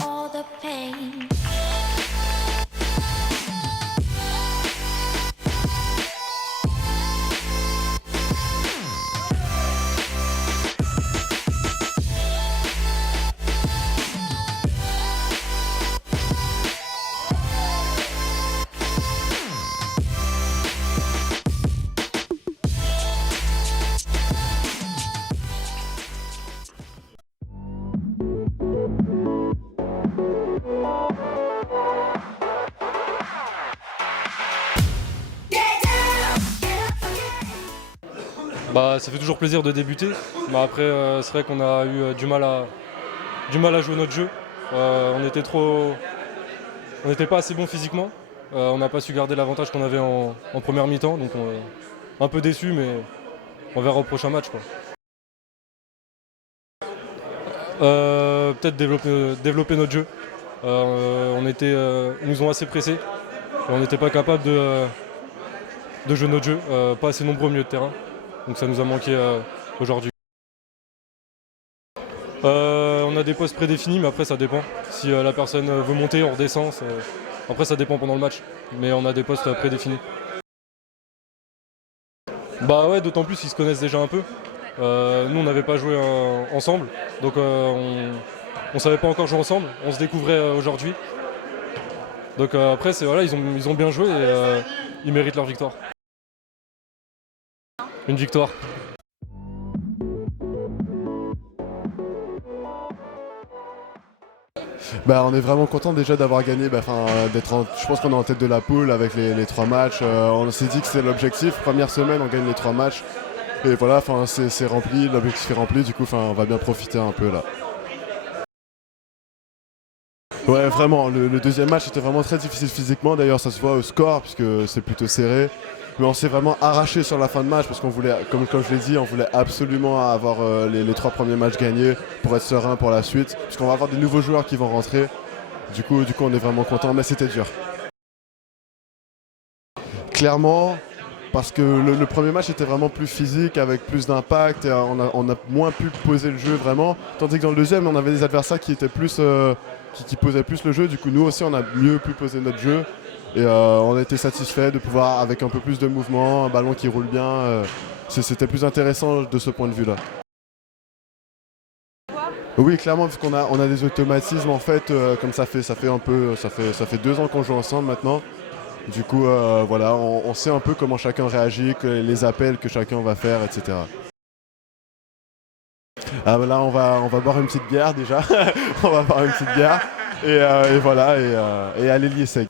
all the pain. Bah, ça fait toujours plaisir de débuter, mais après c'est vrai qu'on a eu du mal à jouer notre jeu. On n'était pas assez bon physiquement. On n'a pas su garder l'avantage qu'on avait en première mi-temps, donc un peu déçu, mais on verra au prochain match, quoi. Peut-être développer notre jeu. Ils nous ont assez pressés et on n'était pas capable de jouer notre jeu, pas assez nombreux au milieu de terrain. Donc ça nous a manqué aujourd'hui. On a des postes prédéfinis, mais après ça dépend. Si la personne veut monter, on redescend. Après ça dépend pendant le match. Mais on a des postes prédéfinis. Bah ouais, d'autant plus qu'ils se connaissent déjà un peu. Nous on n'avait pas joué ensemble, donc on savait pas encore jouer ensemble. On se découvrait aujourd'hui. Donc après voilà, ils ont bien joué et ils méritent leur victoire. Une victoire. Bah, on est vraiment content déjà d'avoir gagné, je pense qu'on est en tête de la poule avec les 3 matchs. On s'est dit que c'est l'objectif. Première semaine, on gagne les 3 matchs. Et voilà, c'est rempli, l'objectif est rempli, du coup on va bien profiter un peu là. Ouais, vraiment, le deuxième match était vraiment très difficile physiquement, d'ailleurs ça se voit au score puisque c'est plutôt serré. Mais on s'est vraiment arraché sur la fin de match parce qu'on voulait, comme je l'ai dit, on voulait absolument avoir les 3 premiers matchs gagnés pour être serein pour la suite. Puisqu'on va avoir des nouveaux joueurs qui vont rentrer. Du coup on est vraiment content, mais c'était dur. Clairement, parce que le premier match était vraiment plus physique, avec plus d'impact, et on a moins pu poser le jeu vraiment. Tandis que dans le deuxième, on avait des adversaires qui étaient plus, qui posaient plus le jeu. Du coup, nous aussi, on a mieux pu poser notre jeu. Et on a été satisfait de pouvoir, avec un peu plus de mouvement, un ballon qui roule bien, c'était plus intéressant de ce point de vue-là. Oui, clairement, parce qu'on a des automatismes en fait, comme ça fait 2 ans qu'on joue ensemble maintenant. Du coup, voilà, on sait un peu comment chacun réagit, les appels que chacun va faire, etc. Ah, bah là, on va boire une petite bière déjà. On va boire une petite bière et voilà, et aller lier sec.